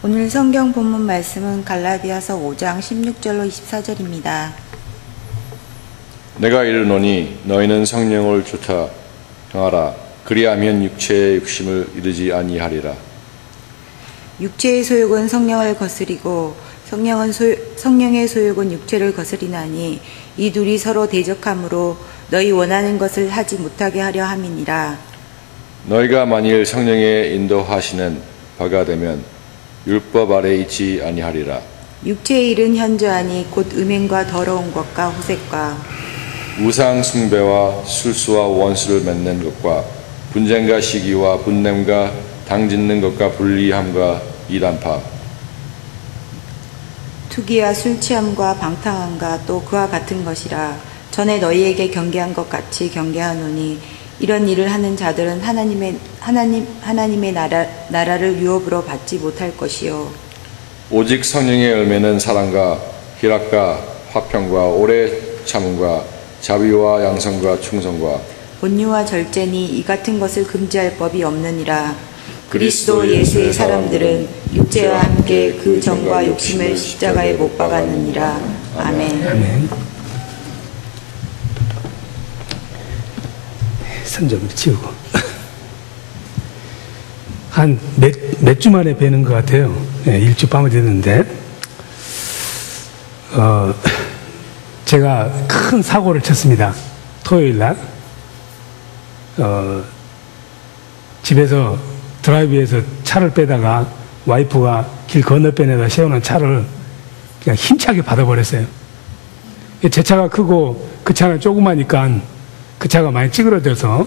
오늘 성경 본문 말씀은 갈라디아서 5장 16절로 24절입니다. 내가 이르노니 너희는 성령을 쫓아 행하라. 그리하면 육체의 욕심을 이루지 아니하리라. 육체의 소욕은 성령을 거스리고 성령의 소욕은 육체를 거스리나니 이 둘이 서로 대적하므로 너희 원하는 것을 하지 못하게 하려 함이니라. 너희가 만일 성령의 인도하시는 바가 되면 율법 아래 있지 아니하리라. 육체의 일은 현저하니 곧 음행과 더러운 것과 호색과 우상 숭배와 술수와 원수를 맺는 것과 분쟁과 시기와 분냄과 당짓는 것과 불리함과 이단파 투기와 술취함과 방탕함과 또 그와 같은 것이라. 전에 너희에게 경계한 것 같이 경계하노니 이런 일을 하는 자들은 하나님의 나라를 유업으로 받지 못할 것이요. 오직 성령의 열매는 사랑과 희락과 화평과 오래 참음과 자비와 양선과 충성과 온유와 절제니 이 같은 것을 금지할 법이 없느니라. 그리스도 예수의 사람들은 육체와 함께 그 정과 욕심을 십자가에 못 박았느니라. 아멘. 아멘. 선점을 치우고 한 몇 주 만에 뵈는 것 같아요. 일주 밤이 됐는데 제가 큰 사고를 쳤습니다. 토요일 날 집에서 드라이브에서 차를 빼다가 와이프가 길 건너편에다 세우는 차를 그냥 힘차게 받아버렸어요. 제 차가 크고 그 차는 조그마니까 그 차가 많이 찌그러져서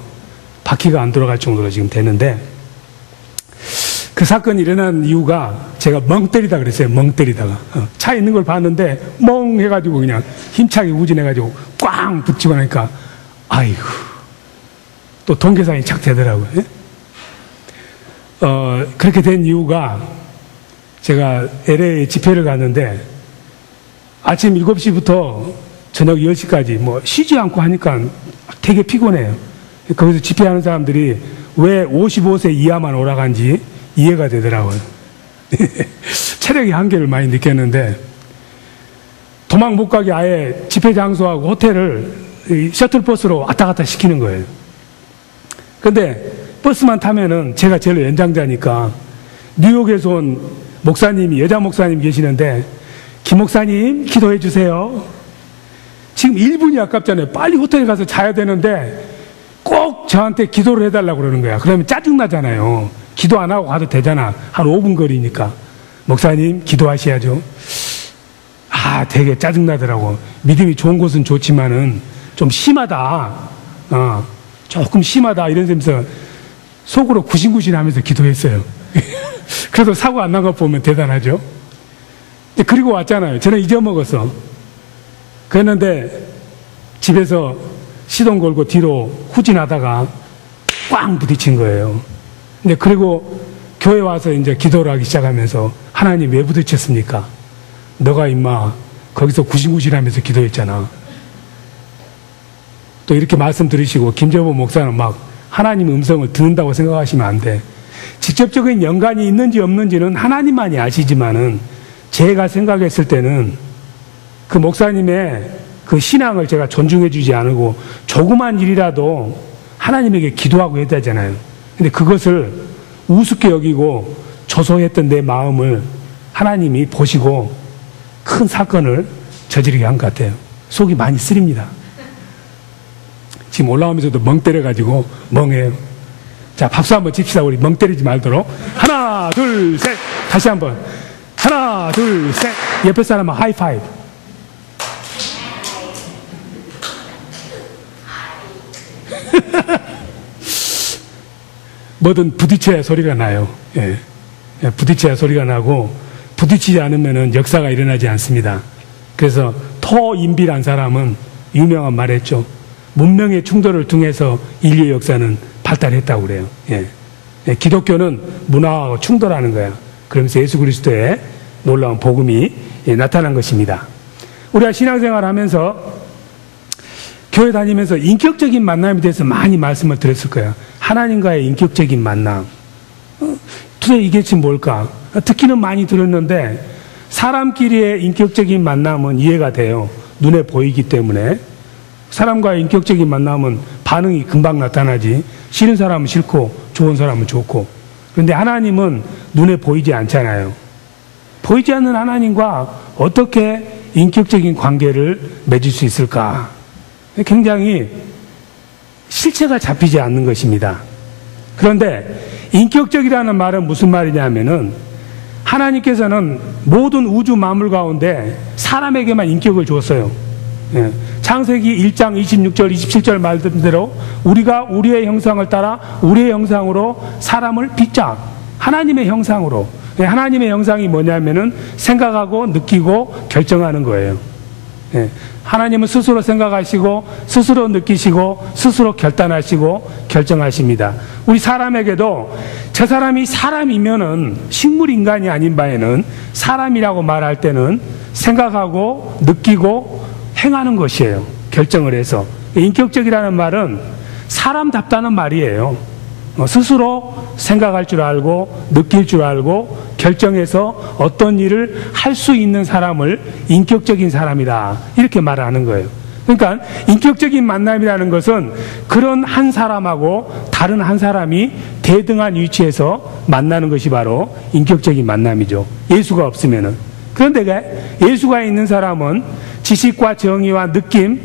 바퀴가 안 돌아갈 정도로 지금 되는데, 그 사건이 일어난 이유가 제가 멍 때리다 그랬어요. 멍 때리다가 차에 있는 걸 봤는데 멍 해가지고 그냥 힘차게 우진해가지고 꽝 붙이고 나니까 아이고 또 동계산이 착 되더라고요. 그렇게 된 이유가 제가 LA 집회를 갔는데 아침 7시부터 저녁 10시까지 뭐 쉬지 않고 하니까 되게 피곤해요. 거기서 집회하는 사람들이 왜 55세 이하만 오라간지 이해가 되더라고요. 체력의 한계를 많이 느꼈는데 도망 못 가게 아예 집회 장소하고 호텔을 셔틀버스로 왔다 갔다 시키는 거예요. 근데 버스만 타면은 제가 제일 연장자니까 뉴욕에서 온 목사님이, 여자 목사님 계시는데 김 목사님 기도해 주세요. 지금 1분이 아깝잖아요. 빨리 호텔에 가서 자야 되는데 꼭 저한테 기도를 해달라고 그러는 거야. 그러면 짜증나잖아요. 기도 안 하고 가도 되잖아. 한 5분 거리니까. 목사님 기도하셔야죠. 되게 짜증나더라고. 믿음이 좋은 곳은 좋지만은 좀 심하다. 조금 심하다. 이런 점에서 속으로 구신구신 하면서 기도했어요. 그래도 사고 안 난 거 보면 대단하죠. 그리고 왔잖아요. 저는 잊어먹었어. 그랬는데 집에서 시동 걸고 뒤로 후진하다가 꽝 부딪힌 거예요. 근데 그리고 교회 와서 이제 기도를 하기 시작하면서 하나님 왜 부딪혔습니까? 너가 임마 거기서 구신구신하면서 기도했잖아. 또 이렇게 말씀 들으시고 김재보 목사는 막 하나님 음성을 듣는다고 생각하시면 안 돼. 직접적인 연관이 있는지 없는지는 하나님만이 아시지만은 제가 생각했을 때는 그 목사님의 그 신앙을 제가 존중해 주지 않고 조그만 일이라도 하나님에게 기도하고 해야 되잖아요. 근데 그것을 우습게 여기고 조소했던 내 마음을 하나님이 보시고 큰 사건을 저지르게 한 것 같아요. 속이 많이 쓰립니다. 지금 올라오면서도 멍 때려가지고 멍해요. 자, 박수 한번 칩시다. 우리 멍 때리지 말도록. 하나, 둘, 셋. 다시 한번. 하나, 둘, 셋. 옆에 사람은 하이파이브. 뭐든 부딪혀야 소리가 나요. 예. 부딪혀야 소리가 나고, 부딪히지 않으면 역사가 일어나지 않습니다. 그래서 토인빌한 사람은 유명한 말 했죠. 문명의 충돌을 통해서 인류의 역사는 발달했다고 그래요. 예. 기독교는 문화와 충돌하는 거야. 그러면서 예수 그리스도의 놀라운 복음이 나타난 것입니다. 우리가 신앙생활 하면서 교회 다니면서 인격적인 만남에 대해서 많이 말씀을 드렸을 거야. 하나님과의 인격적인 만남. 도대체 이게 지금 뭘까? 듣기는 많이 들었는데 사람끼리의 인격적인 만남은 이해가 돼요. 눈에 보이기 때문에. 사람과의 인격적인 만남은 반응이 금방 나타나지. 싫은 사람은 싫고 좋은 사람은 좋고. 그런데 하나님은 눈에 보이지 않잖아요. 보이지 않는 하나님과 어떻게 인격적인 관계를 맺을 수 있을까? 굉장히 실체가 잡히지 않는 것입니다. 그런데 인격적이라는 말은 무슨 말이냐면은 하나님께서는 모든 우주 만물 가운데 사람에게만 인격을 줬어요. 예. 창세기 1장 26절 27절 말씀대로 우리가 우리의 형상을 따라 우리의 형상으로 사람을 빚자. 하나님의 형상으로. 예. 하나님의 형상이 뭐냐면은 생각하고 느끼고 결정하는 거예요. 예. 하나님은 스스로 생각하시고 스스로 느끼시고 스스로 결단하시고 결정하십니다. 우리 사람에게도 저 사람이 사람이면은 식물 인간이 아닌 바에는 사람이라고 말할 때는 생각하고 느끼고 행하는 것이에요. 결정을 해서. 인격적이라는 말은 사람답다는 말이에요. 스스로 생각할 줄 알고 느낄 줄 알고 결정해서 어떤 일을 할 수 있는 사람을 인격적인 사람이다. 이렇게 말하는 거예요. 그러니까 인격적인 만남이라는 것은 그런 한 사람하고 다른 한 사람이 대등한 위치에서 만나는 것이 바로 인격적인 만남이죠. 예수가 없으면은. 그런데 예수가 있는 사람은 지식과 정의와 느낌,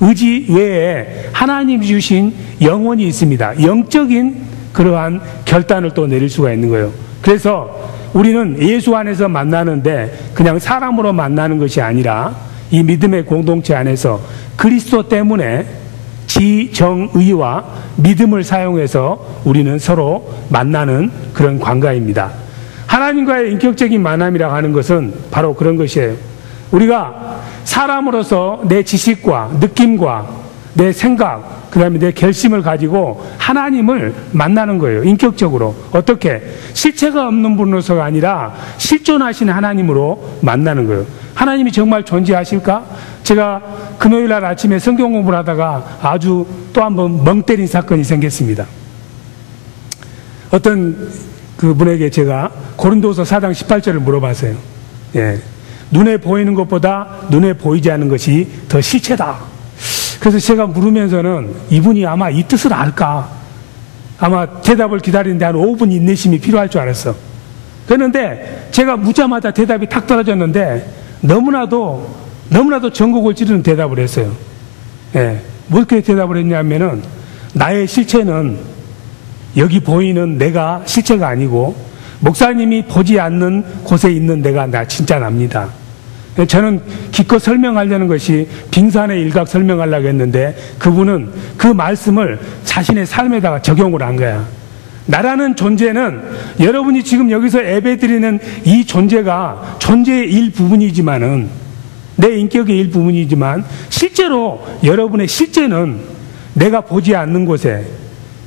의지 외에 하나님이 주신 영혼이 있습니다. 영적인 그러한 결단을 또 내릴 수가 있는 거예요. 그래서 우리는 예수 안에서 만나는데 그냥 사람으로 만나는 것이 아니라 이 믿음의 공동체 안에서 그리스도 때문에 지정의와 믿음을 사용해서 우리는 서로 만나는 그런 관계입니다. 하나님과의 인격적인 만남이라고 하는 것은 바로 그런 것이에요. 우리가 사람으로서 내 지식과 느낌과 내 생각, 그 다음에 내 결심을 가지고 하나님을 만나는 거예요. 인격적으로. 어떻게? 실체가 없는 분으로서가 아니라 실존하신 하나님으로 만나는 거예요. 하나님이 정말 존재하실까? 제가 금요일 날 아침에 성경 공부를 하다가 아주 또 한 번 멍 때린 사건이 생겼습니다. 어떤 그분에게 제가 고린도서 4장 18절을 물어봤어요. 예. 눈에 보이는 것보다 눈에 보이지 않는 것이 더 실체다. 그래서 제가 물으면서는 이분이 아마 이 뜻을 알까? 아마 대답을 기다리는데 한 5분 인내심이 필요할 줄 알았어. 그런데 제가 묻자마자 대답이 탁 떨어졌는데 너무나도 전곡을 찌르는 대답을 했어요. 예. 뭐렇게 대답을 했냐면은 나의 실체는 여기 보이는 내가 실체가 아니고 목사님이 보지 않는 곳에 있는 내가 나 진짜 납니다. 저는 기껏 설명하려는 것이 빙산의 일각 설명하려고 했는데 그분은 그 말씀을 자신의 삶에다가 적용을 한 거야. 나라는 존재는 여러분이 지금 여기서 예배드리는 이 존재가 존재의 일부분이지만은 내 인격의 일부분이지만 실제로 여러분의 실제는 내가 보지 않는 곳에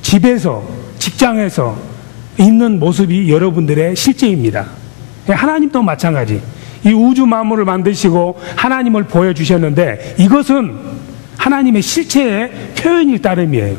집에서 직장에서 있는 모습이 여러분들의 실제입니다. 하나님도 마찬가지. 이 우주 만물을 만드시고 하나님을 보여주셨는데 이것은 하나님의 실체의 표현일 따름이에요.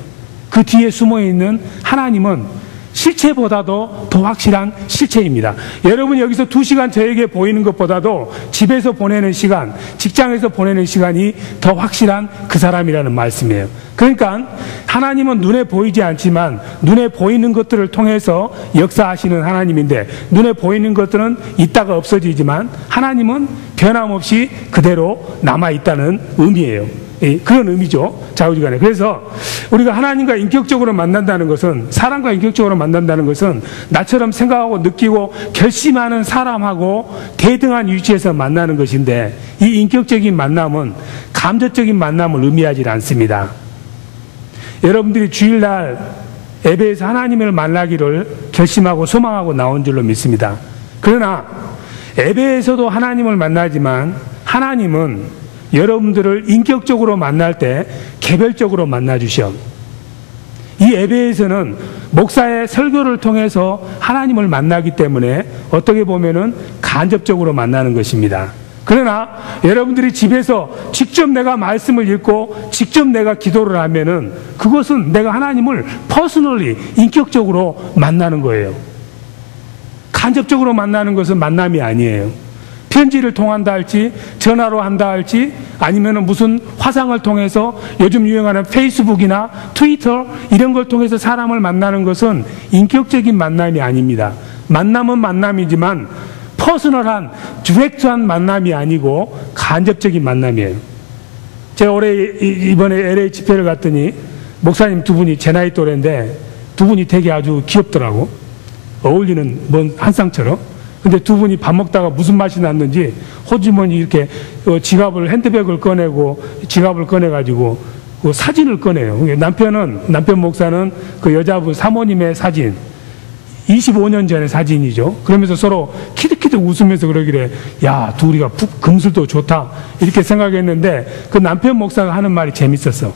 그 뒤에 숨어있는 하나님은 실체보다도 더 확실한 실체입니다. 여러분 여기서 2시간 저에게 보이는 것보다도 집에서 보내는 시간, 직장에서 보내는 시간이 더 확실한 그 사람이라는 말씀이에요. 그러니까 하나님은 눈에 보이지 않지만 눈에 보이는 것들을 통해서 역사하시는 하나님인데 눈에 보이는 것들은 있다가 없어지지만 하나님은 변함없이 그대로 남아있다는 의미예요. 그런 의미죠. 좌우지간에. 그래서 우리가 하나님과 인격적으로 만난다는 것은 사람과 인격적으로 만난다는 것은 나처럼 생각하고 느끼고 결심하는 사람하고 대등한 위치에서 만나는 것인데 이 인격적인 만남은 감정적인 만남을 의미하지 않습니다. 여러분들이 주일날 예배에서 하나님을 만나기를 결심하고 소망하고 나온 줄로 믿습니다. 그러나 예배에서도 하나님을 만나지만 하나님은 여러분들을 인격적으로 만날 때 개별적으로 만나주셔. 이 예배에서는 목사의 설교를 통해서 하나님을 만나기 때문에 어떻게 보면은 간접적으로 만나는 것입니다. 그러나 여러분들이 집에서 직접 내가 말씀을 읽고 직접 내가 기도를 하면은 그것은 내가 하나님을 퍼스널리 인격적으로 만나는 거예요. 간접적으로 만나는 것은 만남이 아니에요. 편지를 통한다 할지, 전화로 한다 할지, 아니면 무슨 화상을 통해서 요즘 유행하는 페이스북이나 트위터 이런 걸 통해서 사람을 만나는 것은 인격적인 만남이 아닙니다. 만남은 만남이지만 퍼스널한, 디렉트한 만남이 아니고 간접적인 만남이에요. 제가 올해 이번에 LA 집회를 갔더니 목사님 두 분이 제 나이 또래인데 두 분이 되게 아주 귀엽더라고. 어울리는 먼 한쌍처럼. 근데 두 분이 밥 먹다가 무슨 맛이 났는지 호주머니 이렇게 지갑을, 핸드백을 꺼내고 지갑을 꺼내가지고 그 사진을 꺼내요. 남편 목사는 그 여자분 사모님의 사진, 25년 전의 사진이죠. 그러면서 서로 키득키득 웃으면서 그러길래 야, 둘이가 금술도 좋다 이렇게 생각했는데 그 남편 목사가 하는 말이 재밌었어.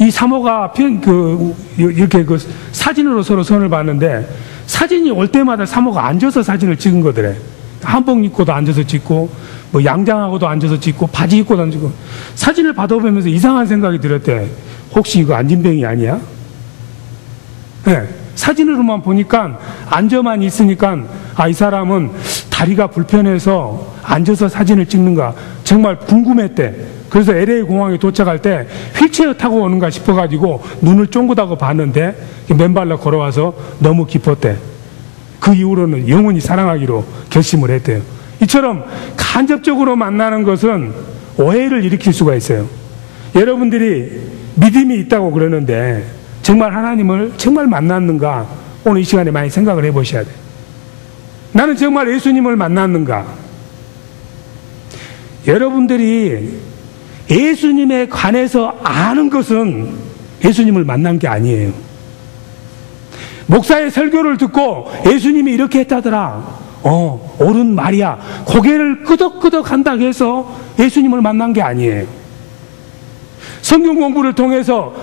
이 사모가 이렇게 그 사진으로 서로 선을 봤는데 사진이 올 때마다 사모가 앉아서 사진을 찍은 거더래. 한복 입고도 앉아서 찍고 뭐 양장하고도 앉아서 찍고 바지 입고도 앉고 찍고 사진을 받아보면서 이상한 생각이 들었대. 혹시 이거 안진뱅이 아니야? 네. 사진으로만 보니까 앉아만 있으니까 이 사람은 다리가 불편해서 앉아서 사진을 찍는가 정말 궁금했대. 그래서 LA 공항에 도착할 때 휠체어 타고 오는가 싶어가지고 눈을 쫑긋하고 봤는데 맨발로 걸어와서 너무 기뻤대. 그 이후로는 영원히 사랑하기로 결심을 했대요. 이처럼 간접적으로 만나는 것은 오해를 일으킬 수가 있어요. 여러분들이 믿음이 있다고 그러는데 정말 하나님을 정말 만났는가? 오늘 이 시간에 많이 생각을 해보셔야 돼요. 나는 정말 예수님을 만났는가? 여러분들이 예수님에 관해서 아는 것은 예수님을 만난 게 아니에요. 목사의 설교를 듣고 예수님이 이렇게 했다더라. 옳은 말이야. 고개를 끄덕끄덕 한다고 해서 예수님을 만난 게 아니에요. 성경 공부를 통해서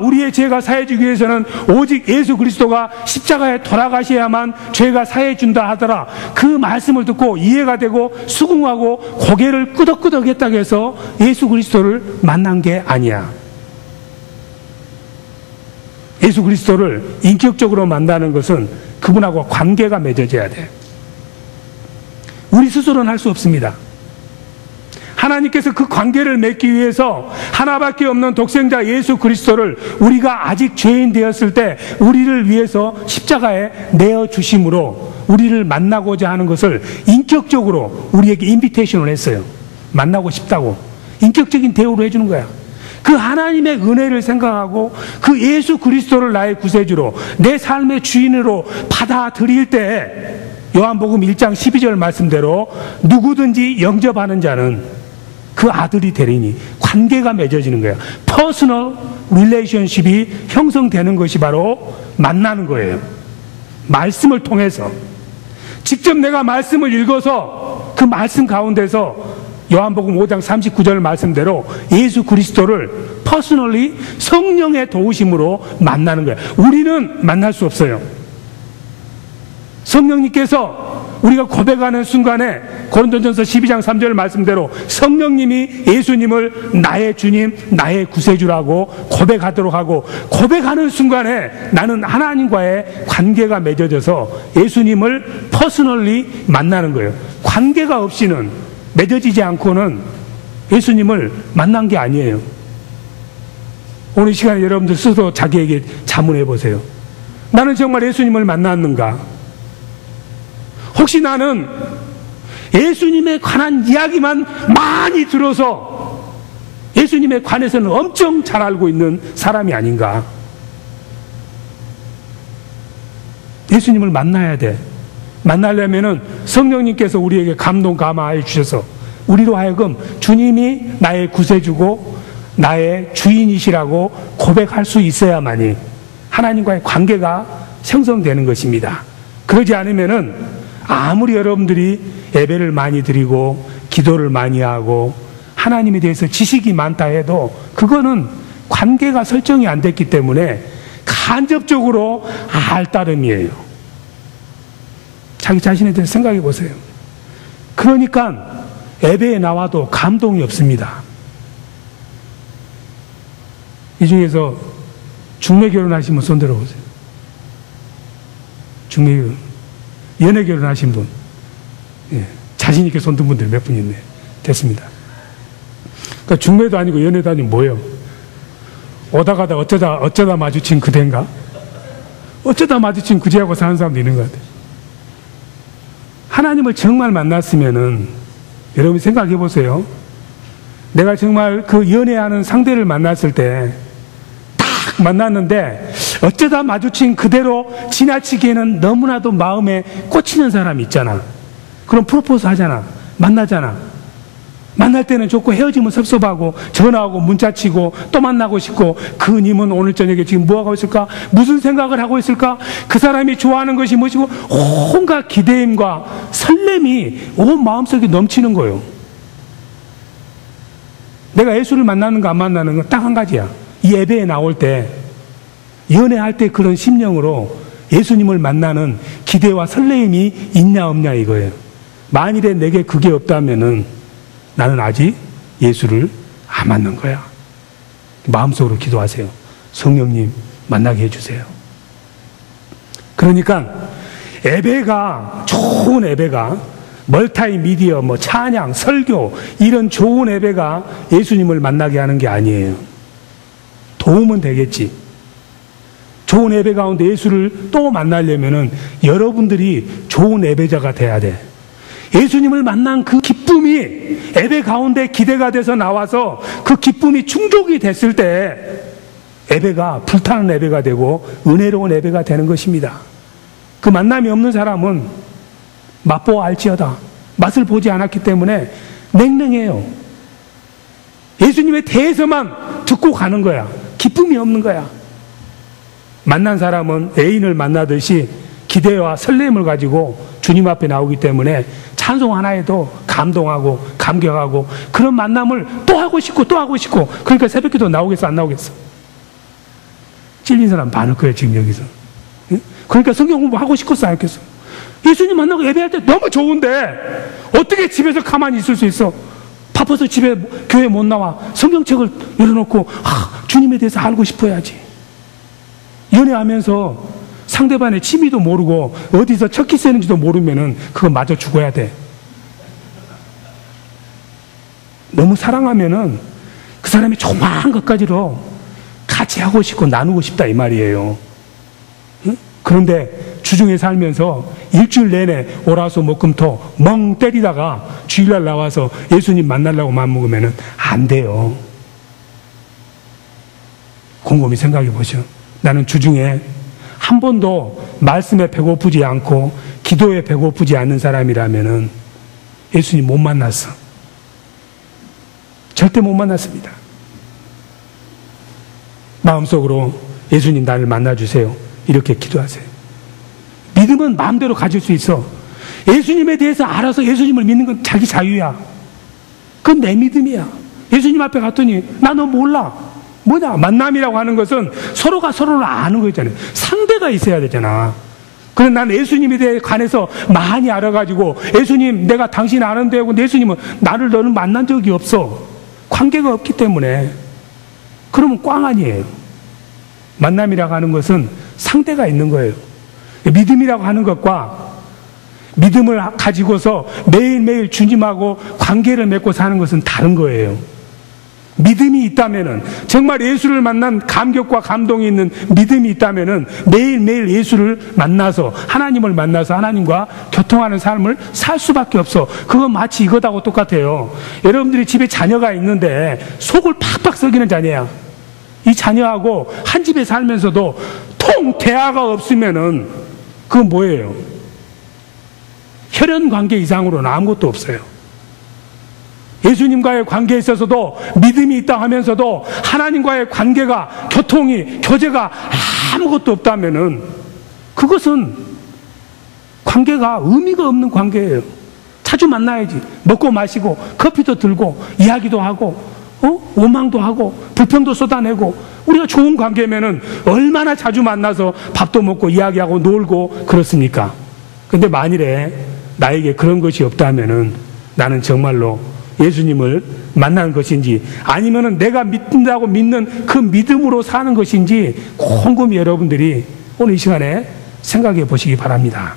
우리의 죄가 사해지기 위해서는 오직 예수 그리스도가 십자가에 돌아가셔야만 죄가 사해준다 하더라. 그 말씀을 듣고 이해가 되고 수긍하고 고개를 끄덕끄덕 했다고 해서 예수 그리스도를 만난 게 아니야. 예수 그리스도를 인격적으로 만나는 것은 그분하고 관계가 맺어져야 돼. 우리 스스로는 할 수 없습니다. 하나님께서 그 관계를 맺기 위해서 하나밖에 없는 독생자 예수 그리스도를 우리가 아직 죄인 되었을 때 우리를 위해서 십자가에 내어주심으로 우리를 만나고자 하는 것을 인격적으로 우리에게 인비테이션을 했어요. 만나고 싶다고 인격적인 대우를 해주는 거야. 그 하나님의 은혜를 생각하고 그 예수 그리스도를 나의 구세주로 내 삶의 주인으로 받아들일 때 요한복음 1장 12절 말씀대로 누구든지 영접하는 자는 그 아들이 되리니 관계가 맺어지는 거예요. 퍼스널 릴레이션십이 형성되는 것이 바로 만나는 거예요. 말씀을 통해서 직접 내가 말씀을 읽어서 그 말씀 가운데서 요한복음 5장 39절 말씀대로 예수 그리스도를 퍼스널리 성령의 도우심으로 만나는 거예요. 우리는 만날 수 없어요. 성령님께서 우리가 고백하는 순간에 고린도전서 12장 3절 말씀대로 성령님이 예수님을 나의 주님, 나의 구세주라고 고백하도록 하고 고백하는 순간에 나는 하나님과의 관계가 맺어져서 예수님을 퍼스널리 만나는 거예요. 관계가 없이는 맺어지지 않고는 예수님을 만난 게 아니에요. 오늘 시간에 여러분들 스스로 자기에게 자문해 보세요. 나는 정말 예수님을 만났는가? 혹시 나는 예수님에 관한 이야기만 많이 들어서 예수님에 관해서는 엄청 잘 알고 있는 사람이 아닌가? 예수님을 만나야 돼. 만나려면은 성령님께서 우리에게 감동 감화해 주셔서 우리로 하여금 주님이 나의 구세주고 나의 주인이시라고 고백할 수 있어야만이 하나님과의 관계가 형성되는 것입니다. 그러지 않으면은 아무리 여러분들이 예배를 많이 드리고 기도를 많이 하고 하나님에 대해서 지식이 많다 해도 그거는 관계가 설정이 안 됐기 때문에 간접적으로 알 따름이에요. 자기 자신에 대해서 생각해 보세요. 그러니까 예배에 나와도 감동이 없습니다. 이 중에서 중매 결혼하시면 손 들어보세요. 중매 결혼. 연애 결혼하신 분. 예, 자신있게 손 든 분들 몇 분 있네. 됐습니다. 그러니까 중매도 아니고 연애도 아니고 뭐예요? 오다 가다 어쩌다 마주친 그대인가? 어쩌다 마주친 그제하고 사는 사람도 있는 것 같아요. 하나님을 정말 만났으면은 여러분 생각해 보세요. 내가 정말 그 연애하는 상대를 만났을 때 딱 만났는데 어쩌다 마주친 그대로 지나치기에는 너무나도 마음에 꽂히는 사람이 있잖아. 그럼 프로포즈 하잖아. 만나잖아. 만날 때는 좋고 헤어지면 섭섭하고 전화하고 문자치고 또 만나고 싶고 그 님은 오늘 저녁에 지금 뭐하고 있을까? 무슨 생각을 하고 있을까? 그 사람이 좋아하는 것이 무엇이고 온갖 기대임과 설렘이 온 마음속에 넘치는 거예요. 내가 예수를 만나는 거 안 만나는 건 딱 한 가지야. 이 예배에 나올 때 연애할 때 그런 심령으로 예수님을 만나는 기대와 설레임이 있냐 없냐 이거예요. 만일에 내게 그게 없다면은 나는 아직 예수를 안 만난 거야. 마음속으로 기도하세요. 성령님 만나게 해주세요. 그러니까 예배가 좋은 예배가 멀타이미디어 뭐 찬양 설교 이런 좋은 예배가 예수님을 만나게 하는 게 아니에요. 도움은 되겠지. 좋은 예배 가운데 예수를 또 만나려면은 여러분들이 좋은 예배자가 돼야 돼. 예수님을 만난 그 기쁨이 예배 가운데 기대가 돼서 나와서 그 기쁨이 충족이 됐을 때 예배가 불타는 예배가 되고 은혜로운 예배가 되는 것입니다. 그 만남이 없는 사람은 맛보아 알지어다. 맛을 보지 않았기 때문에 냉랭해요. 예수님에 대해서만 듣고 가는 거야. 기쁨이 없는 거야. 만난 사람은 애인을 만나듯이 기대와 설렘을 가지고 주님 앞에 나오기 때문에 찬송 하나에도 감동하고 감격하고 그런 만남을 또 하고 싶고 또 하고 싶고 그러니까 새벽기도 나오겠어 안 나오겠어? 찔린 사람 많을 거예요 지금 여기서. 그러니까 성경 공부하고 싶겠어 안 했겠어? 예수님 만나고 예배할 때 너무 좋은데 어떻게 집에서 가만히 있을 수 있어? 바빠서 집에 교회 못 나와 성경책을 열어놓고 주님에 대해서 알고 싶어야지. 연애하면서 상대방의 취미도 모르고 어디서 첫 키스했는지도 모르면은 그거 마저 죽어야 돼. 너무 사랑하면은 그 사람이 조그마한 것까지도 같이 하고 싶고 나누고 싶다 이 말이에요. 응? 그런데 주중에 살면서 일주일 내내 월화수목금토 멍 때리다가 주일날 나와서 예수님 만나려고 마음먹으면은 안 돼요. 곰곰이 생각해 보셔. 나는 주중에 한 번도 말씀에 배고프지 않고 기도에 배고프지 않는 사람이라면은 예수님 못 만났어. 절대 못 만났습니다. 마음속으로 예수님 나를 만나주세요. 이렇게 기도하세요. 믿음은 마음대로 가질 수 있어. 예수님에 대해서 알아서 예수님을 믿는 건 자기 자유야. 그건 내 믿음이야. 예수님 앞에 갔더니 나 너 몰라. 뭐냐? 만남이라고 하는 것은 서로가 서로를 아는 거 있잖아요. 상대가 있어야 되잖아. 그래서 난 예수님에 대해 관해서 많이 알아가지고 예수님 내가 당신 아는데 하고 예수님은 나를 너는 만난 적이 없어. 관계가 없기 때문에. 그러면 꽝 아니에요. 만남이라고 하는 것은 상대가 있는 거예요. 믿음이라고 하는 것과 믿음을 가지고서 매일매일 주님하고 관계를 맺고 사는 것은 다른 거예요. 믿음이 있다면은 정말 예수를 만난 감격과 감동이 있는 믿음이 있다면은 매일매일 예수를 만나서 하나님을 만나서 하나님과 교통하는 삶을 살 수밖에 없어. 그건 마치 이것하고 똑같아요. 여러분들이 집에 자녀가 있는데 속을 팍팍 썩이는 자녀야. 이 자녀하고 한 집에 살면서도 통 대화가 없으면은 그건 뭐예요? 혈연 관계 이상으로는 아무것도 없어요. 예수님과의 관계에 있어서도 믿음이 있다 하면서도 하나님과의 관계가 교통이 교제가 아무것도 없다면은 그것은 관계가 의미가 없는 관계예요. 자주 만나야지. 먹고 마시고 커피도 들고 이야기도 하고 원망도 하고 불평도 쏟아내고 우리가 좋은 관계면은 얼마나 자주 만나서 밥도 먹고 이야기하고 놀고 그렇습니까? 근데 만일에 나에게 그런 것이 없다면은 나는 정말로 예수님을 만나는 것인지 아니면은 내가 믿는다고 믿는 그 믿음으로 사는 것인지 곰곰이 여러분들이 오늘 이 시간에 생각해 보시기 바랍니다.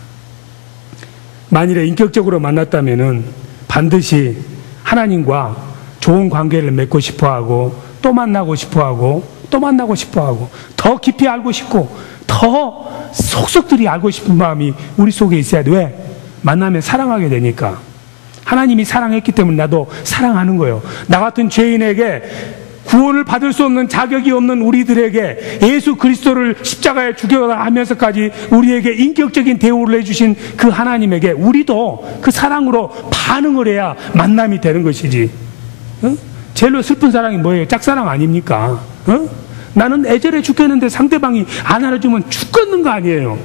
만일에 인격적으로 만났다면은 반드시 하나님과 좋은 관계를 맺고 싶어 하고, 또 만나고 싶어 하고, 또 만나고 싶어 하고, 더 깊이 알고 싶고, 더 속속들이 알고 싶은 마음이 우리 속에 있어야 돼. 왜? 만나면 사랑하게 되니까. 하나님이 사랑했기 때문에 나도 사랑하는 거예요. 나 같은 죄인에게 구원을 받을 수 없는 자격이 없는 우리들에게 예수 그리스도를 십자가에 죽여가면서까지 우리에게 인격적인 대우를 해주신 그 하나님에게 우리도 그 사랑으로 반응을 해야 만남이 되는 것이지. 어? 제일로 슬픈 사랑이 뭐예요? 짝사랑 아닙니까? 어? 나는 애절해 죽겠는데 상대방이 안 알아주면 죽겠는 거 아니에요.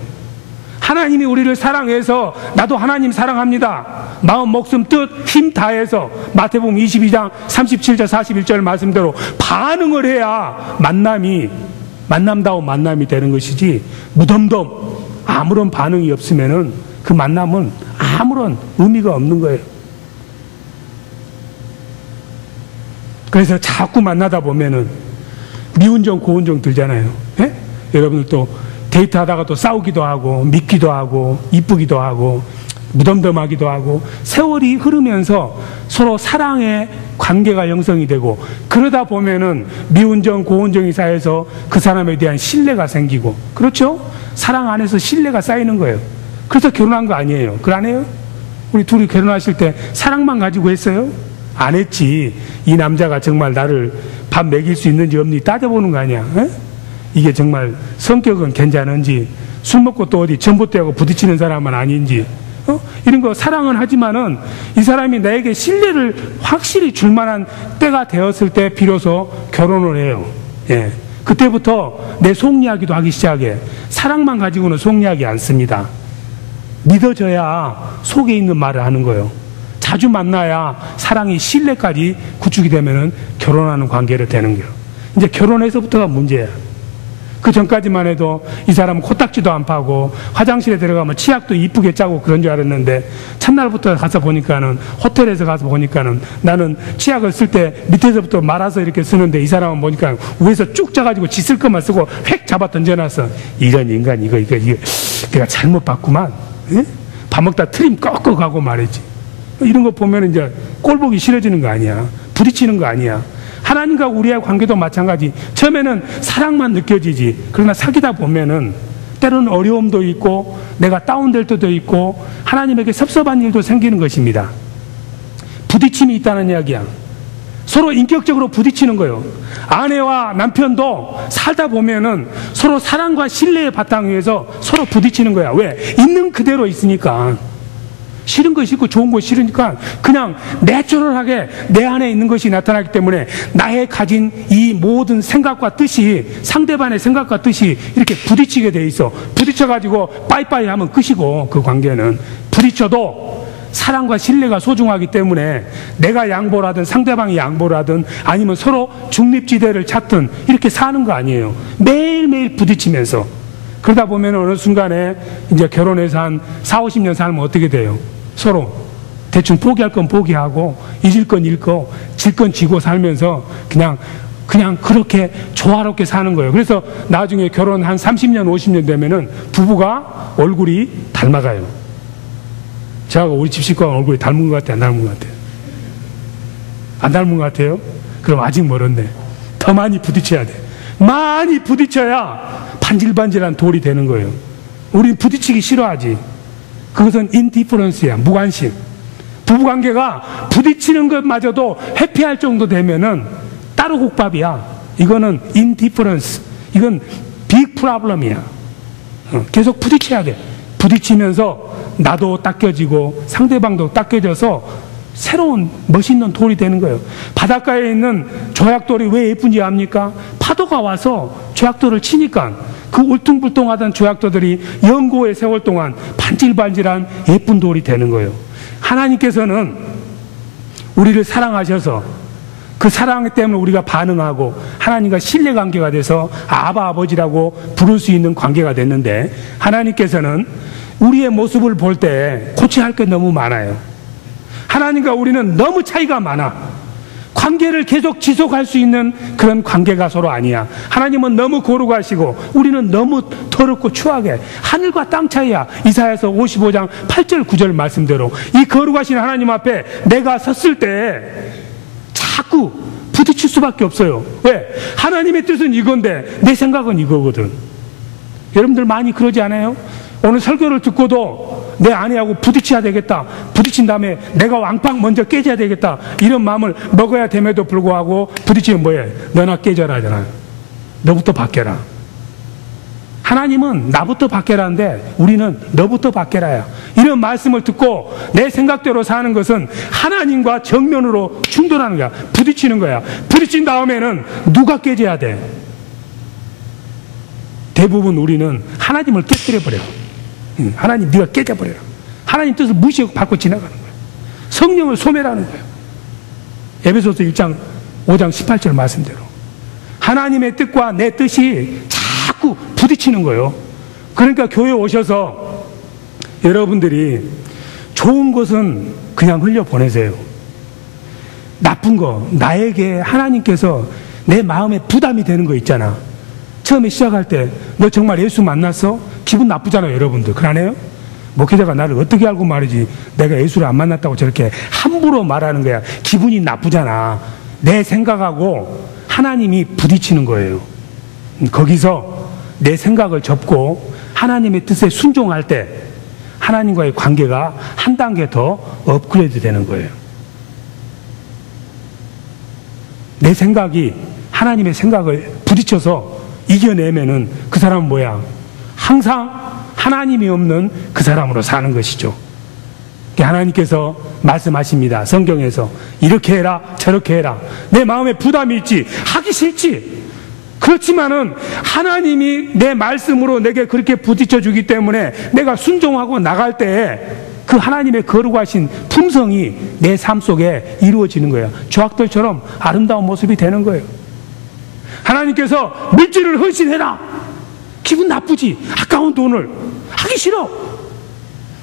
하나님이 우리를 사랑해서 나도 하나님 사랑합니다. 마음, 목숨, 뜻, 힘 다해서 마태복음 22장 37절 41절 말씀대로 반응을 해야 만남다운 만남이 되는 것이지, 무덤덤 아무런 반응이 없으면은 그 만남은 아무런 의미가 없는 거예요. 그래서 자꾸 만나다 보면은 미운정 고운정 들잖아요. 예? 여러분들 또 데이트하다가 또 싸우기도 하고, 믿기도 하고, 이쁘기도 하고, 무덤덤하기도 하고, 세월이 흐르면서 서로 사랑의 관계가 형성이 되고, 그러다 보면은 미운정 고운정이 쌓여서 그 사람에 대한 신뢰가 생기고, 그렇죠? 사랑 안에서 신뢰가 쌓이는 거예요. 그래서 결혼한 거 아니에요. 그러네요? 우리 둘이 결혼하실 때 사랑만 가지고 했어요? 안 했지. 이 남자가 정말 나를 밥 먹일 수 있는지 없는지 따져보는 거 아니야. 에? 이게 정말 성격은 괜찮은지, 술 먹고 또 어디 전봇대하고 부딪히는 사람은 아닌지, 이런 거 사랑은 하지만은 이 사람이 나에게 신뢰를 확실히 줄 만한 때가 되었을 때 비로소 결혼을 해요. 예. 그때부터 내 속 이야기도 하기 시작해. 사랑만 가지고는 속 이야기 안 씁니다. 믿어져야 속에 있는 말을 하는 거예요. 자주 만나야 사랑이 신뢰까지 구축이 되면은 결혼하는 관계를 되는 거예요. 이제 결혼해서부터가 문제야. 그 전까지만 해도 이 사람은 코딱지도 안 파고 화장실에 들어가면 치약도 이쁘게 짜고 그런 줄 알았는데, 첫날부터 가서 보니까는, 호텔에서 가서 보니까는 나는 치약을 쓸 때 밑에서부터 말아서 이렇게 쓰는데 이 사람은 보니까 위에서 쭉 짜가지고 지 쓸 것만 쓰고 획 잡아 던져놨어. 이런 인간 이거 내가 잘못 봤구만. 예? 밥 먹다 트림 꺾어 가고 말이지. 이런 거 보면 이제 꼴 보기 싫어지는 거 아니야. 부딪히는 거 아니야. 하나님과 우리의 관계도 마찬가지. 처음에는 사랑만 느껴지지. 그러나 사귀다 보면은 때로는 어려움도 있고 내가 다운될 때도 있고 하나님에게 섭섭한 일도 생기는 것입니다. 부딪힘이 있다는 이야기야. 서로 인격적으로 부딪히는 거예요. 아내와 남편도 살다 보면은 서로 사랑과 신뢰의 바탕 위에서 서로 부딪히는 거야. 왜? 있는 그대로 있으니까. 싫은 것이 있고 좋은 것이 싫으니까 그냥 내추럴하게 내 안에 있는 것이 나타나기 때문에 나의 가진 이 모든 생각과 뜻이 상대방의 생각과 뜻이 이렇게 부딪히게 돼 있어. 부딪혀가지고 빠이빠이 하면 끝이고, 그 관계는 부딪혀도 사랑과 신뢰가 소중하기 때문에 내가 양보를 하든 상대방이 양보를 하든 아니면 서로 중립지대를 찾든 이렇게 사는 거 아니에요. 매일매일 부딪히면서. 그러다 보면 어느 순간에 이제 결혼해서 한 40, 50년 살면 어떻게 돼요? 서로 대충 포기할 건 포기하고 잊을 건 잃고 질 건 지고 살면서 그냥 그렇게 조화롭게 사는 거예요. 그래서 나중에 결혼 한 30년, 50년 되면은 부부가 얼굴이 닮아가요. 제가 우리 집 식구가 얼굴이 닮은 것 같아요? 안 닮은 것 같아요? 안 닮은 것 같아요? 그럼 아직 멀었네. 더 많이 부딪혀야 돼. 많이 부딪혀야 반질반질한 돌이 되는 거예요. 우리는 부딪히기 싫어하지. 그것은 인디퍼런스야, 무관심. 부부관계가 부딪히는 것마저도 회피할 정도 되면은 따로 국밥이야. 이거는 인디퍼런스. 이건 빅 프로블럼이야. 계속 부딪혀야 돼. 부딪히면서 나도 닦여지고 상대방도 닦여져서 새로운 멋있는 돌이 되는 거예요. 바닷가에 있는 조약돌이 왜 예쁜지 압니까? 파도가 와서 조약돌을 치니까 그 울퉁불퉁하던 조약돌들이 연고의 세월 동안 반질반질한 예쁜 돌이 되는 거예요. 하나님께서는 우리를 사랑하셔서 그 사랑 때문에 우리가 반응하고 하나님과 신뢰관계가 돼서 아바 아버지라고 부를 수 있는 관계가 됐는데, 하나님께서는 우리의 모습을 볼 때 고쳐야 할 게 너무 많아요. 하나님과 우리는 너무 차이가 많아. 관계를 계속 지속할 수 있는 그런 관계가 서로 아니야. 하나님은 너무 거룩하시고 우리는 너무 더럽고 추하게, 하늘과 땅 차이야. 이사야서 55장 8절 9절 말씀대로 이 거룩하신 하나님 앞에 내가 섰을 때 자꾸 부딪힐 수밖에 없어요. 왜? 하나님의 뜻은 이건데 내 생각은 이거거든. 여러분들 많이 그러지 않아요? 오늘 설교를 듣고도 내 아내하고 부딪혀야 되겠다, 부딪힌 다음에 내가 왕빵 먼저 깨져야 되겠다, 이런 마음을 먹어야 됨에도 불구하고 부딪히면 뭐해? 너나 깨져라 하잖아. 너부터 바뀌어라. 하나님은 나부터 바뀌라는데 우리는 너부터 바뀌라야. 이런 말씀을 듣고 내 생각대로 사는 것은 하나님과 정면으로 충돌하는 거야. 부딪히는 거야. 부딪힌 다음에는 누가 깨져야 돼? 대부분 우리는 하나님을 깨뜨려버려. 하나님 네가 깨져버려라. 하나님 뜻을 무시하고 밟고 지나가는 거야. 성령을 소멸하는 거야. 에베소서 1장 5장 18절 말씀대로 하나님의 뜻과 내 뜻이 자꾸 부딪히는 거예요. 그러니까 교회 오셔서 여러분들이 좋은 것은 그냥 흘려보내세요. 나쁜 거, 나에게 하나님께서 내 마음에 부담이 되는 거 있잖아. 처음에 시작할 때 너 정말 예수 만났어? 기분 나쁘잖아요, 여러분들. 그러네요? 목회자가 나를 어떻게 알고 말이지 내가 예수를 안 만났다고 저렇게 함부로 말하는 거야. 기분이 나쁘잖아. 내 생각하고 하나님이 부딪히는 거예요. 거기서 내 생각을 접고 하나님의 뜻에 순종할 때 하나님과의 관계가 한 단계 더 업그레이드 되는 거예요. 내 생각이 하나님의 생각을 부딪혀서 이겨내면은 그 사람은 뭐야? 항상 하나님이 없는 그 사람으로 사는 것이죠. 하나님께서 말씀하십니다. 성경에서 이렇게 해라 저렇게 해라. 내 마음에 부담이 있지, 하기 싫지. 그렇지만은 하나님이 내 말씀으로 내게 그렇게 부딪혀 주기 때문에 내가 순종하고 나갈 때 그 하나님의 거룩하신 품성이 내 삶 속에 이루어지는 거예요. 조약돌처럼 아름다운 모습이 되는 거예요. 하나님께서 물질을 헌신해라. 기분 나쁘지. 아까운 돈을 하기 싫어.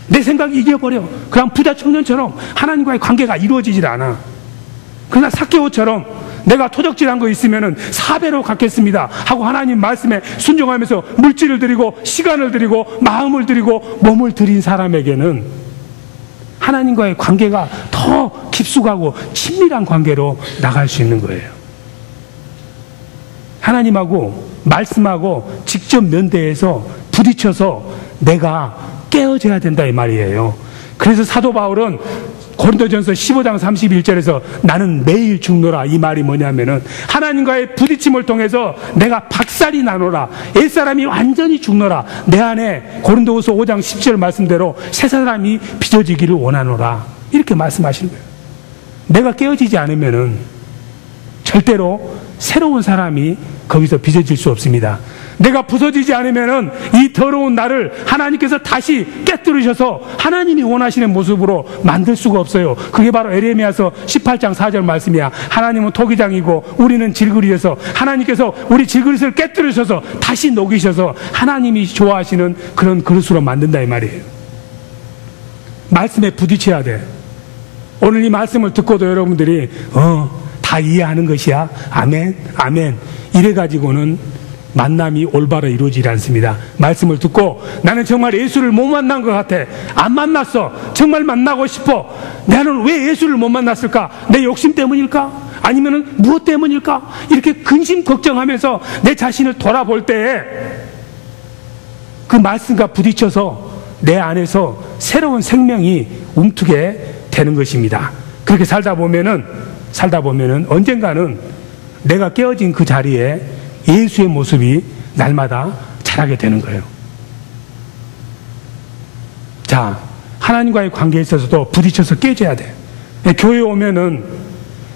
내 생각이 이겨버려. 그냥 부자 청년처럼 하나님과의 관계가 이루어지질 않아. 그러나 삭개오처럼 내가 토적질한 거 있으면은 4배로 갚겠습니다 하고 하나님 말씀에 순종하면서 물질을 드리고 시간을 드리고 마음을 드리고 몸을 드린 사람에게는 하나님과의 관계가 더 깊숙하고 친밀한 관계로 나갈 수 있는 거예요. 하나님하고 말씀하고 직접 면대해서 부딪혀서 내가 깨어져야 된다 이 말이에요. 그래서 사도 바울은 고린도전서 15장 31절에서 나는 매일 죽노라 이 말이 뭐냐면은 하나님과의 부딪힘을 통해서 내가 박살이 나노라, 옛사람이 완전히 죽노라, 내 안에 고린도후서 5장 10절 말씀대로 새 사람이 빚어지기를 원하노라, 이렇게 말씀하시는 거예요. 내가 깨어지지 않으면은 절대로 새로운 사람이 거기서 빚어질 수 없습니다. 내가 부서지지 않으면은 이 더러운 나를 하나님께서 다시 깨뜨리셔서 하나님이 원하시는 모습으로 만들 수가 없어요. 그게 바로 에레미야서 18장 4절 말씀이야. 하나님은 토기장이고 우리는 질그릇이어서 하나님께서 우리 질그릇을 깨뜨리셔서 다시 녹이셔서 하나님이 좋아하시는 그런 그릇으로 만든다 이 말이에요. 말씀에 부딪혀야 돼. 오늘 이 말씀을 듣고도 여러분들이 다 이해하는 것이야. 아멘 아멘 이래가지고는 만남이 올바로 이루어지지 않습니다. 말씀을 듣고 나는 정말 예수를 못 만난 것 같아. 안 만났어. 정말 만나고 싶어. 나는 왜 예수를 못 만났을까? 내 욕심 때문일까? 아니면 무엇 때문일까? 이렇게 근심 걱정하면서 내 자신을 돌아볼 때에 그 말씀과 부딪혀서 내 안에서 새로운 생명이 움트게 되는 것입니다. 그렇게 살다 보면은 언젠가는 내가 깨어진 그 자리에 예수의 모습이 날마다 자라게 되는 거예요. 자, 하나님과의 관계에 있어서도 부딪혀서 깨져야 돼. 교회에 오면은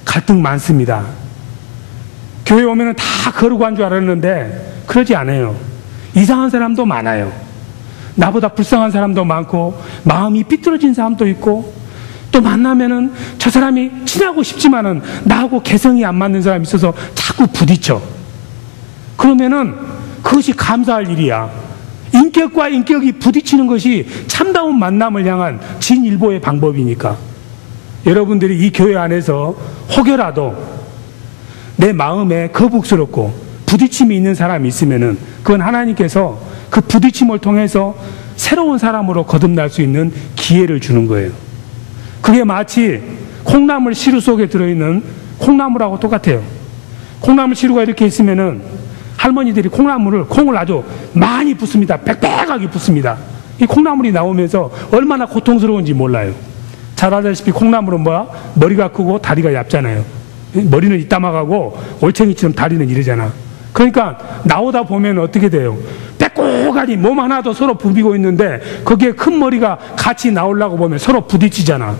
갈등 많습니다. 교회에 오면은 다 거룩한 줄 알았는데 그러지 않아요. 이상한 사람도 많아요. 나보다 불쌍한 사람도 많고 마음이 삐뚤어진 사람도 있고, 또 만나면은 저 사람이 친하고 싶지만은 나하고 개성이 안 맞는 사람이 있어서 자꾸 부딪혀. 그러면은 그것이 감사할 일이야. 인격과 인격이 부딪히는 것이 참다운 만남을 향한 진일보의 방법이니까 여러분들이 이 교회 안에서 혹여라도 내 마음에 거북스럽고 부딪힘이 있는 사람이 있으면은 그건 하나님께서 그 부딪힘을 통해서 새로운 사람으로 거듭날 수 있는 기회를 주는 거예요. 그게 마치 콩나물 시루 속에 들어있는 콩나물하고 똑같아요. 콩나물 시루가 이렇게 있으면은 할머니들이 콩을 아주 많이 붓습니다. 빽빽하게 붓습니다. 이 콩나물이 나오면서 얼마나 고통스러운지 몰라요. 잘 알다시피 콩나물은 뭐야? 머리가 크고 다리가 얇잖아요. 머리는 이따마가고 올챙이처럼 다리는 이러잖아. 그러니까 나오다 보면 어떻게 돼요? 빼꼬가니 몸 하나도 서로 부비고 있는데 거기에 큰 머리가 같이 나오려고 보면 서로 부딪히잖아.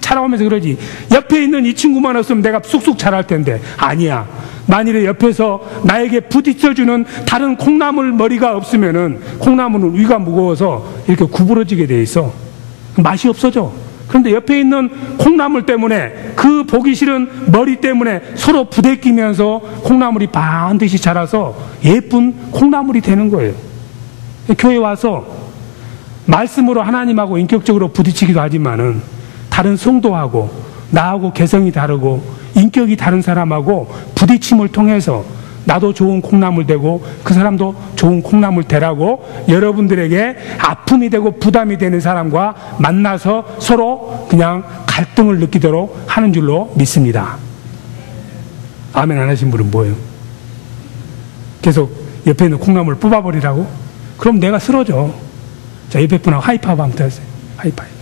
자라오면서 그러지. 옆에 있는 이 친구만 없으면 내가 쑥쑥 자랄 텐데. 아니야. 만일에 옆에서 나에게 부딪혀주는 다른 콩나물 머리가 없으면은 콩나물은 위가 무거워서 이렇게 구부러지게 돼 있어. 맛이 없어져. 그런데 옆에 있는 콩나물 때문에 그 보기 싫은 머리 때문에 서로 부대끼면서 콩나물이 반드시 자라서 예쁜 콩나물이 되는 거예요. 교회 와서 말씀으로 하나님하고 인격적으로 부딪히기도 하지만은 다른 성도하고 나하고 개성이 다르고 인격이 다른 사람하고 부딪힘을 통해서 나도 좋은 콩나물 되고 그 사람도 좋은 콩나물 되라고 여러분들에게 아픔이 되고 부담이 되는 사람과 만나서 서로 그냥 갈등을 느끼도록 하는 줄로 믿습니다. 아멘 안 하신 분은 뭐예요? 계속 옆에 있는 콩나물을 뽑아버리라고? 그럼 내가 쓰러져. 자, 옆에 분하고 하이파이브 한번 하세요. 하이파이브.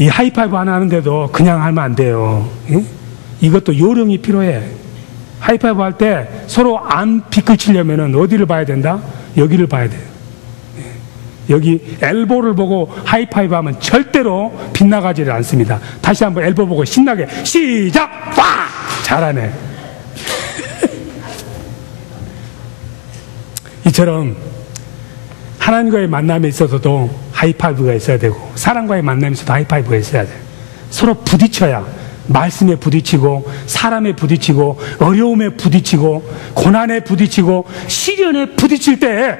이 하이파이브 하나 하는데도 그냥 하면 안 돼요. 이것도 요령이 필요해. 하이파이브 할 때 서로 안 비끌치려면 어디를 봐야 된다? 여기를 봐야 돼요. 여기 엘보를 보고 하이파이브 하면 절대로 빗나가지를 않습니다. 다시 한번 엘보 보고 신나게 시작! 와! 잘하네. 이처럼 하나님과의 만남에 있어서도 하이파이브가 있어야 되고 사람과의 만남에 있어도 하이파이브가 있어야 돼요. 서로 부딪혀야 말씀에 부딪히고 사람에 부딪히고 어려움에 부딪히고 고난에 부딪히고 시련에 부딪힐 때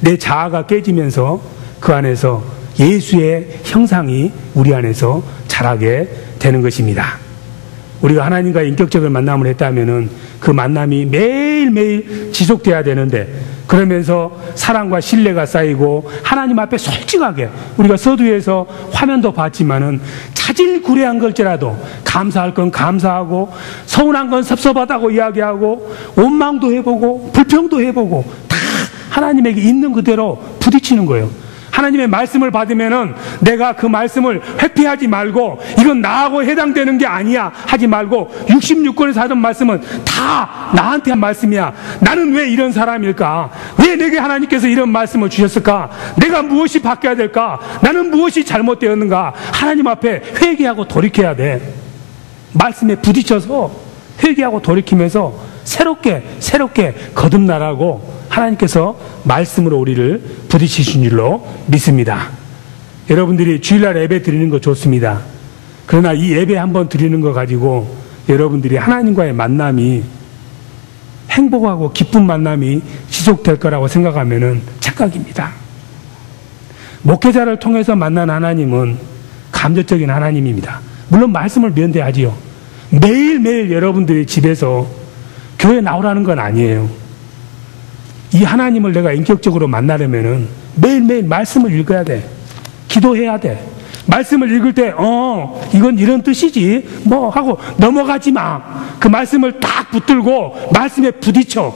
내 자아가 깨지면서 그 안에서 예수의 형상이 우리 안에서 자라게 되는 것입니다. 우리가 하나님과 인격적인 만남을 했다면은 그 만남이 매일매일 지속돼야 되는데 그러면서 사랑과 신뢰가 쌓이고 하나님 앞에 솔직하게 우리가 서두에서 화면도 봤지만은 자질구레한 걸지라도 감사할 건 감사하고 서운한 건 섭섭하다고 이야기하고 원망도 해보고 불평도 해보고 다 하나님에게 있는 그대로 부딪히는 거예요. 하나님의 말씀을 받으면은 내가 그 말씀을 회피하지 말고 이건 나하고 해당되는 게 아니야 하지 말고 66권에서 하던 말씀은 다 나한테 한 말씀이야. 나는 왜 이런 사람일까? 왜 내게 하나님께서 이런 말씀을 주셨을까? 내가 무엇이 바뀌어야 될까? 나는 무엇이 잘못되었는가? 하나님 앞에 회개하고 돌이켜야 돼. 말씀에 부딪혀서 회개하고 돌이키면서 새롭게 거듭나라고 하나님께서 말씀으로 우리를 부딪히신 줄로 믿습니다. 여러분들이 주일날 예배 드리는 거 좋습니다. 그러나 이 예배 한번 드리는 거 가지고 여러분들이 하나님과의 만남이 행복하고 기쁜 만남이 지속될 거라고 생각하면은 착각입니다. 목회자를 통해서 만난 하나님은 감정적인 하나님입니다. 물론 말씀을 면대하지요. 매일매일 여러분들이 집에서 교회 나오라는 건 아니에요. 이 하나님을 내가 인격적으로 만나려면은 매일매일 말씀을 읽어야 돼. 기도해야 돼. 말씀을 읽을 때, 이건 이런 뜻이지. 뭐 하고 넘어가지 마. 그 말씀을 딱 붙들고 말씀에 부딪혀.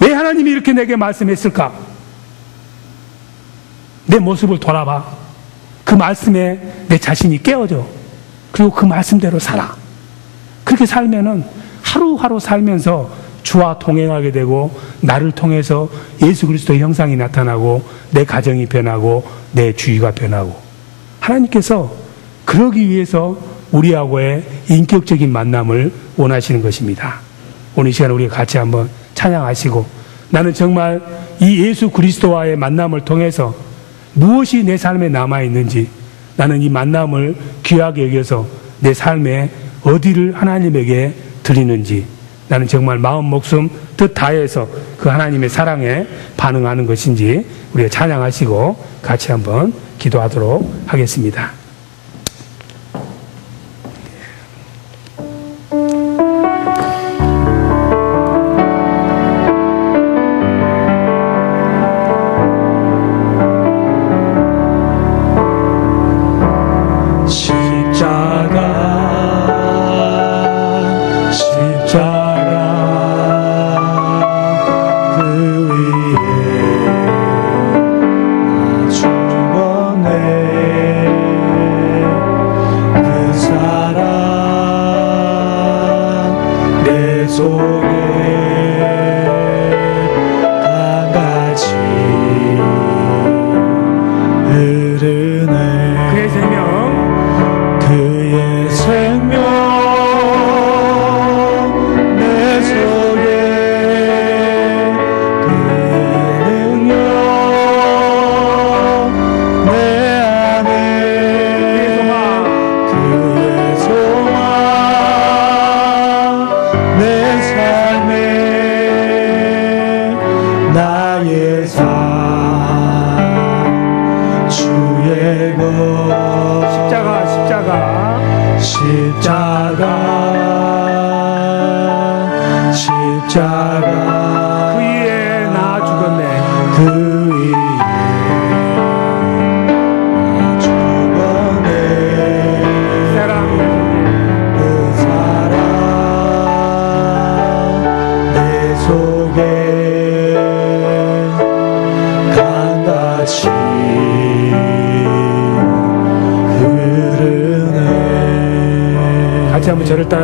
왜 하나님이 이렇게 내게 말씀했을까? 내 모습을 돌아봐. 그 말씀에 내 자신이 깨어져. 그리고 그 말씀대로 살아. 그렇게 살면은 하루하루 살면서 주와 동행하게 되고 나를 통해서 예수 그리스도의 형상이 나타나고 내 가정이 변하고 내 주위가 변하고 하나님께서 그러기 위해서 우리하고의 인격적인 만남을 원하시는 것입니다. 오늘 이 시간 우리가 같이 한번 찬양하시고 나는 정말 이 예수 그리스도와의 만남을 통해서 무엇이 내 삶에 남아있는지 나는 이 만남을 귀하게 여겨서 내 삶에 어디를 하나님에게 드리는지 나는 정말 마음 목숨 뜻 다해서 그 하나님의 사랑에 반응하는 것인지 우리가 찬양하시고 같이 한번 기도하도록 하겠습니다. 십자가 그 위에 나 죽었네. 그 위에 나 죽었네. 사랑 그 사랑 내 속에 강같이 흐르네. 같이 한번 저를 따라